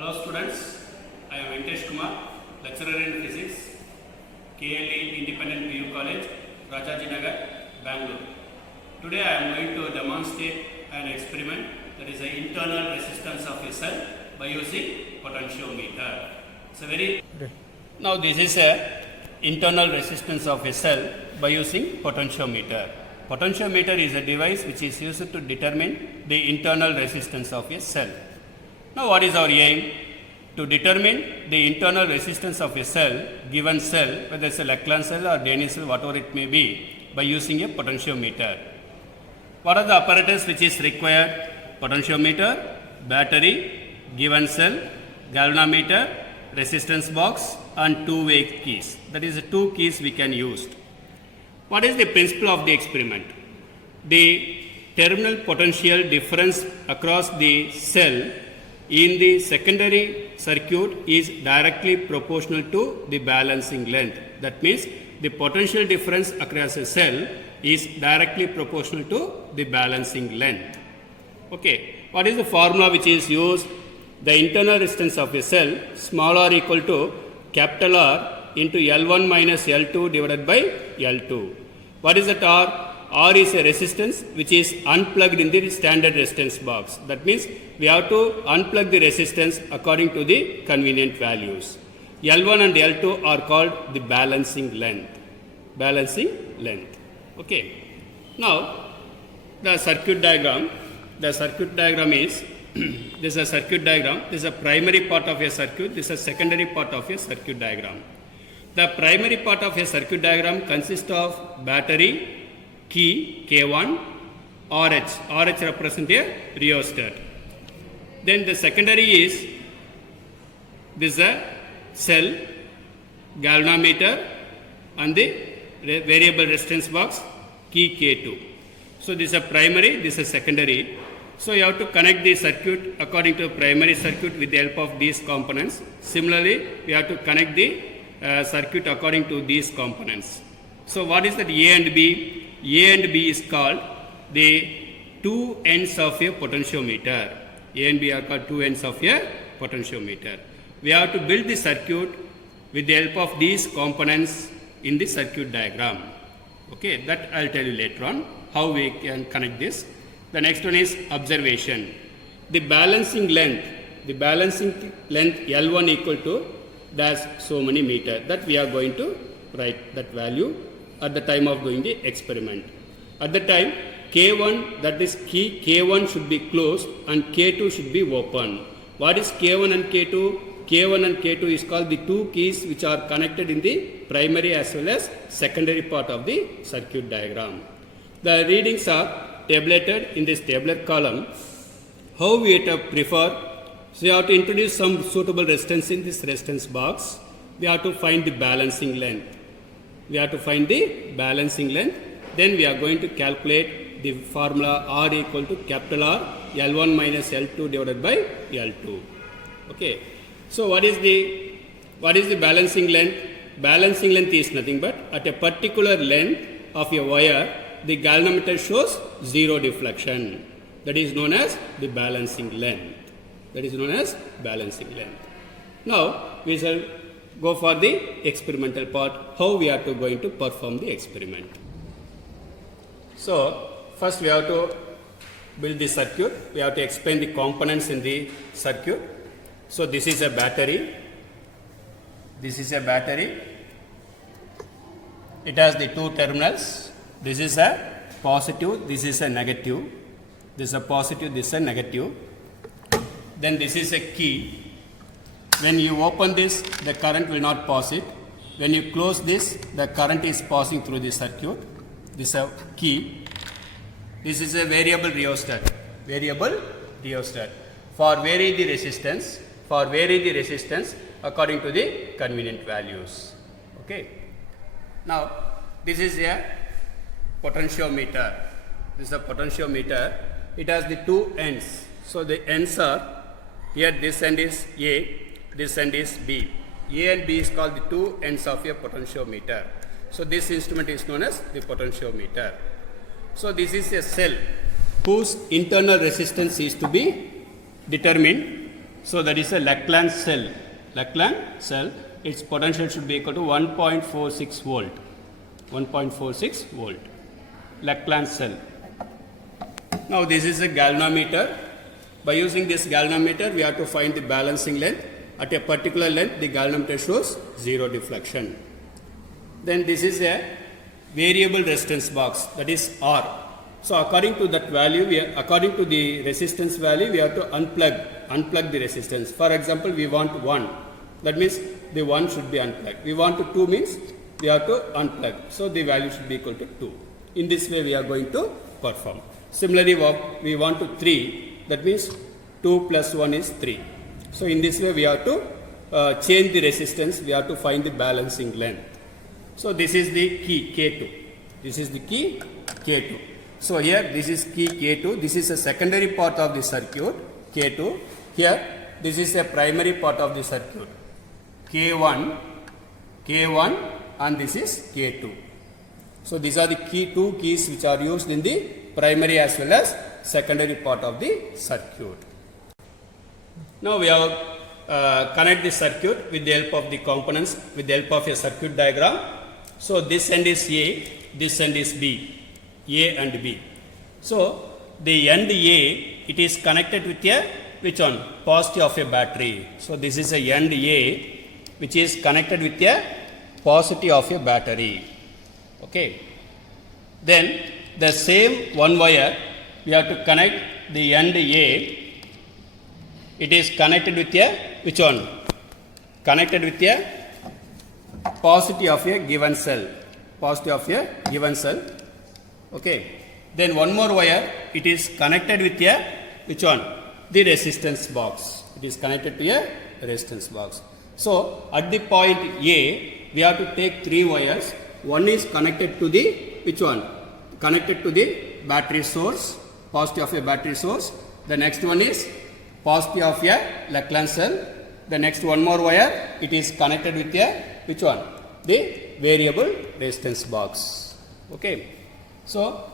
Hello students, I am Venkatesh Kumar, lecturer in physics, KLE Independent PU College, Rajaji Nagar, Bangalore. Today I am going to demonstrate an experiment, that is the internal resistance of a cell by using potentiometer. Now this is a internal resistance of a cell by using potentiometer. Potentiometer is a device which is used to determine the internal resistance of a cell. Now what is our aim? To determine the internal resistance of a cell, given cell, whether it's a Leclanche cell or Danish cell, whatever it may be, by using a potentiometer. What are the apparatus which is required? Potentiometer, battery, given cell, galvanometer, resistance box and two-way keys. That is the two keys we can use. What is the principle of the experiment? The terminal potential difference across the cell in the secondary circuit is directly proportional to the balancing length. That means the potential difference across a cell is directly proportional to the balancing length. Okay, what is the formula which is used? The internal resistance of a cell, small r equal to capital R into L1 minus L2 divided by L2. What is that R? R is a resistance which is unplugged in the standard resistance box. That means we have to unplug the resistance according to the convenient values. L1 and L2 are called the balancing length. Balancing length. Okay. Now the circuit diagram. The circuit diagram is this is a circuit diagram. This is a primary part of a circuit. This is a secondary part of a circuit diagram. The primary part of a circuit diagram consists of battery, key K1, RH represents a rheostat. Then the secondary is this is a cell, galvanometer and the variable resistance box key K2. So this is a primary, this is a secondary. So you have to connect the circuit according to primary circuit with the help of these components. Similarly, we have to connect the circuit according to these components. So what is that A and B? A and B is called the two ends of a potentiometer. A and B are called two ends of a potentiometer. We have to build the circuit with the help of these components in the circuit diagram. Okay, that I'll tell you later on how we can connect this. The next one is observation. The balancing length L1 equal to dash so many meter. That we are going to write that value at the time of doing the experiment. At the time K1, that is key K1 should be closed and K2 should be open. What is K1 and K2? K1 and K2 is called the two keys which are connected in the primary as well as secondary part of the circuit diagram. The readings are tabulated in this tabular column. How we prefer? So you have to introduce some suitable resistance in this resistance box. We have to find the balancing length. Then we are going to calculate the formula R equal to capital R L1 minus L2 divided by L2. Okay. So what is the balancing length? Balancing length is nothing but at a particular length of a wire, the galvanometer shows zero deflection. That is known as the balancing length. Now we shall go for the experimental part, how we are going to perform the experiment. So first we have to build the circuit. We have to explain the components in the circuit. So this is a battery. It has the two terminals. This is a positive, this is a negative. This is a positive, this is a negative. Then this is a key. When you open this, the current will not pass it. When you close this, the current is passing through the circuit. This is a key. This is a variable rheostat. For vary the resistance according to the convenient values. Okay. Now this is a potentiometer. It has the two ends. So the ends are here, this end is A, this end is B. A and B is called the two ends of a potentiometer. So this instrument is known as the potentiometer. So this is a cell whose internal resistance is to be determined So that is a Lachlan cell. Lachlan cell, its potential should be equal to 1.46 volt. 1.46 volt. Lachlan cell. Now this is a galvanometer. By using this galvanometer, we have to find the balancing length. At a particular length, the galvanometer shows 0 deflection. Then this is a variable resistance box, that is R. So according to that value, according to the resistance value, we have to unplug the resistance. For example, we want 1. That means the 1 should be unplugged. We want to 2 means we have to unplug. So the value should be equal to 2. In this way, we are going to perform. Similarly, we want to 3. That means 2 plus 1 is 3. So in this way, we have to change the resistance. We have to find the balancing length. So this is the key K2. This is the key K2. So here this is key K2. This is a secondary part of the circuit K2. Here this is a primary part of the circuit K1, and this is K2. So these are the two keys which are used in the primary as well as secondary part of the circuit. Now we have connect the circuit with the help of the components, with the help of a circuit diagram. So this end is A, this end is B, A and B. So the end A, it is connected with a which one? Positive of a battery. So this is a end A which is connected with a positive of a battery. Okay. Then the same one wire we have to connect the end A. It is connected with a which one? Connected with a positive of a given cell. Positive of a given cell. Okay. Then one more wire, it is connected with a which one? The resistance box. It is connected to a resistance box. So at the point A, we have to take 3 wires. One is connected to the which one? Connected to the battery source, positive of a battery source. The next one is positive of a Lachlan cell. The next one more wire, it is connected with a which one? The variable resistance box. Okay. So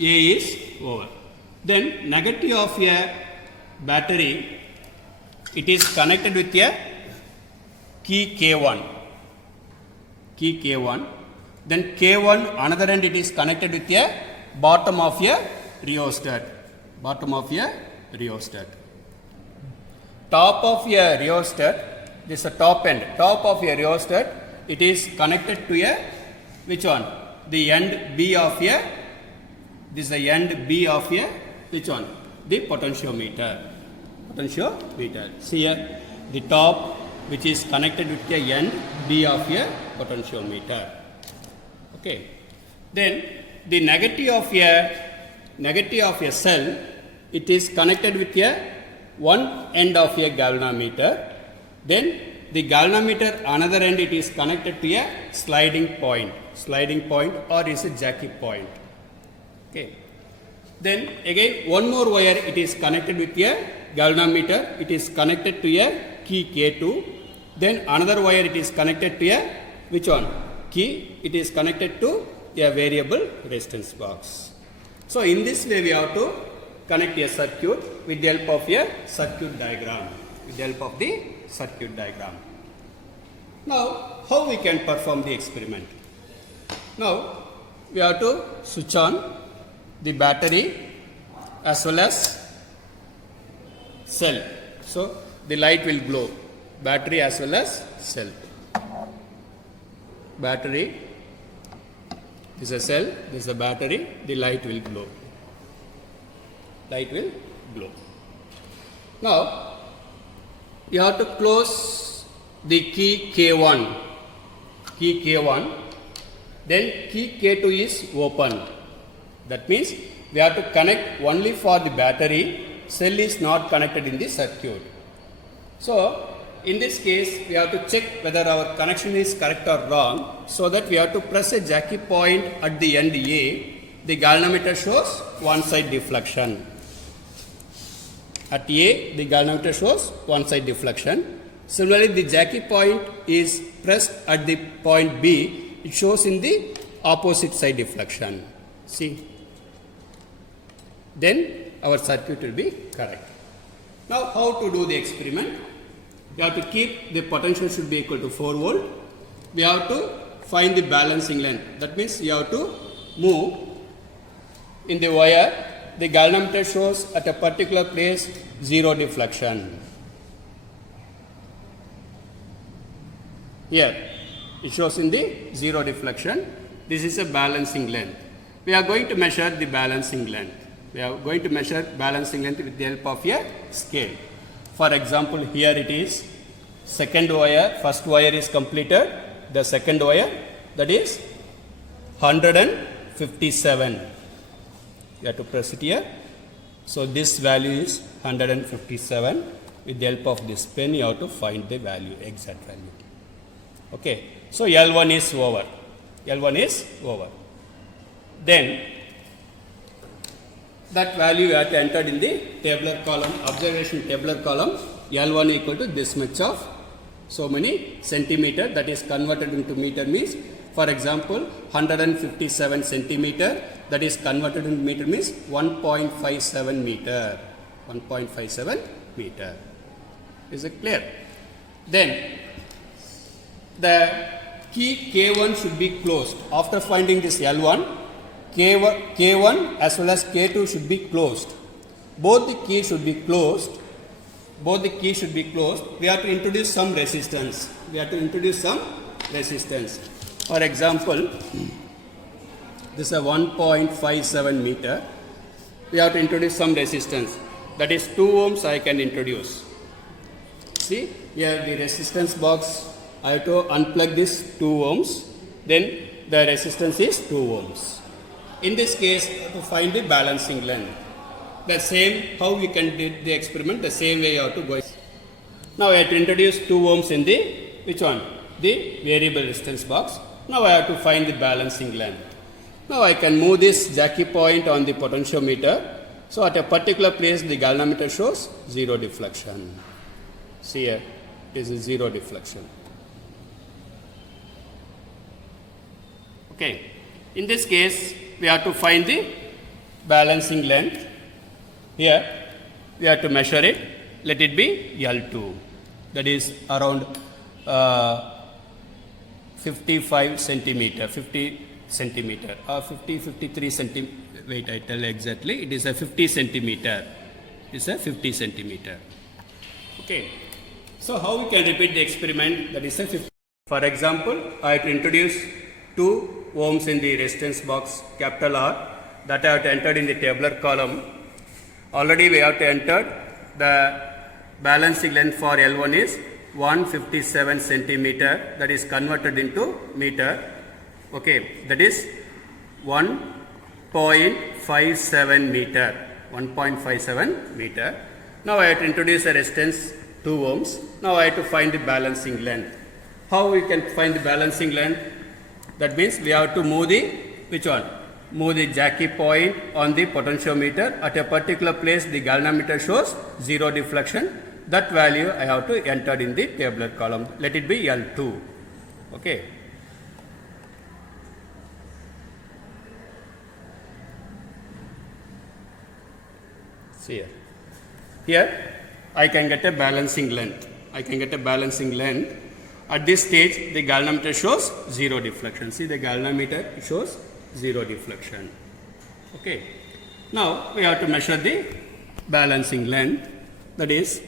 A is over. Then negative of a battery, it is connected with a key K1. Key K1. Then K1, another end, it is connected with a bottom of a rheostat. Bottom of a rheostat. Top of a rheostat, this is the top end. Top of a rheostat, it is connected to a which one? The end B of a, this is the end B of a which one? The potentiometer. Potentiometer. See here, the top which is connected with the end B of a potentiometer. Okay. Then the negative of a cell, it is connected with a one end of a galvanometer. Then the galvanometer another end, it is connected to a sliding point or is a jockey point. Okay. Then again one more wire, it is connected with a galvanometer. It is connected to a key K2. Then another wire, it is connected to a which one? Key. It is connected to a variable resistance box. So in this way, we have to connect a circuit with the help of a circuit diagram. With the help of the circuit diagram. Now, how we can perform the experiment? Now, we have to switch on the battery as well as cell. So the light will glow. Battery as well as cell. Battery, this is a cell, this is a battery, the light will glow. Light will glow. Now, you have to close the key K1. Key K1. Then key K2 is open. That means we have to connect only for the battery. Cell is not connected in the circuit. So, in this case, we have to check whether our connection is correct or wrong. So that we have to press a jockey point at the end A. The galvanometer shows one side deflection. At A, the galvanometer shows one side deflection. Similarly, the jockey point is pressed at the point B. It shows in the opposite side deflection. See. Then our circuit will be correct. Now how to do the experiment? We have to keep the potential should be equal to 4 volt. We have to find the balancing length. That means you have to move in the wire. The galvanometer shows at a particular place 0 deflection. Here it shows in the 0 deflection. This is a balancing length. We are going to measure the balancing length. We are going to measure balancing length with the help of a scale. For example, here it is second wire, first wire is completed. The second wire, that is 157. You have to press it here. So this value is 157. With the help of this pen, you have to find the value, exact value. Okay. So L1 is over. L1 is over. Then that value you have to enter in the tabular column, observation tabular column. L1 equal to this much of so many centimeter, that is converted into meter means, for example, 157 centimeter, that is converted into meter means 1.57 meter. 1.57 meter. Is it clear? Then the key K1 should be closed. After finding this L1, K1 as well as K2 should be closed. Both the keys should be closed. Both the keys should be closed. We have to introduce some resistance. We have to introduce some resistance. For example, this is a 1.57 meter. We have to introduce some resistance. That is 2 ohms I can introduce. See, here the resistance box, I have to unplug this 2 ohms. Then the resistance is 2 ohms. In this case, to find the balancing length. The same, how we can do the experiment, the same way you have to go. Now I have to introduce 2 ohms in the, which one? The variable resistance box. Now I have to find the balancing length. Now I can move this jockey point on the potentiometer. So at a particular place, the galvanometer shows 0 deflection. See here, it is 0 deflection. Okay. In this case, we have to find the balancing length. Here, we have to measure it. Let it be L2. That is around 55 centimeter, 50 centimeter, or 53 centimeter. Wait, I tell exactly. It is a 50 centimeter. It is a 50 centimeter. Okay. So how we can repeat the experiment? That is a 50. For example, I have to introduce 2 ohms in the resistance box, capital R, that I have to enter in the tabular column. Already we have to enter the balancing length for L1 is 157 centimeter, that is converted into meter. Okay, that is 1.57 meter. 1.57 meter. Now I have to introduce a resistance 2 ohms. Now I have to find the balancing length. How we can find the balancing length? That means we have to move the, which one? Move the jockey point on the potentiometer. At a particular place, the galvanometer shows 0 deflection. That value I have to enter in the tabular column. Let it be L2. Okay. See here. Here, I can get a balancing length. I can get a balancing length. At this stage, the galvanometer shows 0 deflection. See, the galvanometer shows 0 deflection. Okay. Now, we have to measure the balancing length. That is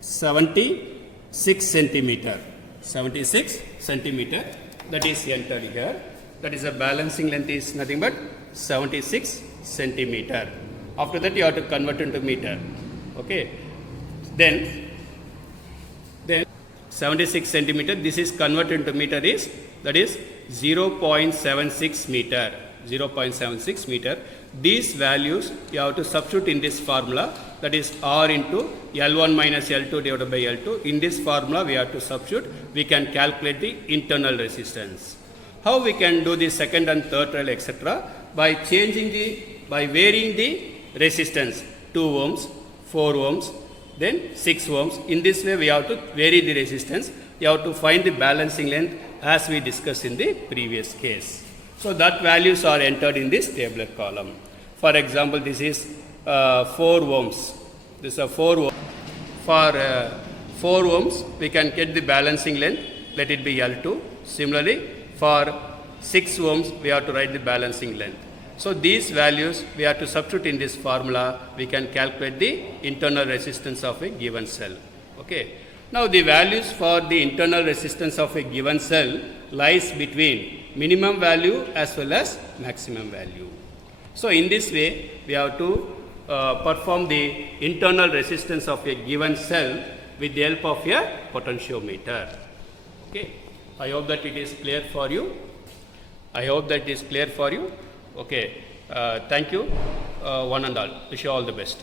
76 centimeter. 76 centimeter. That is entered here. That is the balancing length is nothing but 76 centimeter. After that, you have to convert into meter. Okay. Then 76 centimeter, this is converted into meter is, that is 0.76 meter. 0.76 meter. These values you have to substitute in this formula, that is R into L1 minus L2 divided by L2. In this formula we have to substitute. We can calculate the internal resistance. How we can do the second and third trial, etc. By varying the resistance 2 ohms, 4 ohms, then 6 ohms. In this way we have to vary the resistance. You have to find the balancing length as we discussed in the previous case. So that values are entered in this tabular column. For example, this is 4 ohms. This is a 4 ohm. For 4 ohms, we can get the balancing length, let it be L2. Similarly, for 6 ohms, we have to write the balancing length. So these values we have to substitute in this formula, we can calculate the internal resistance of a given cell. Okay. Now the values for the internal resistance of a given cell lies between minimum value as well as maximum value. So in this way, we have to perform the internal resistance of a given cell with the help of a potentiometer. Okay. I hope that it is clear for you. I hope that it is clear for you. Okay. Thank you, one and all. Wish you all the best.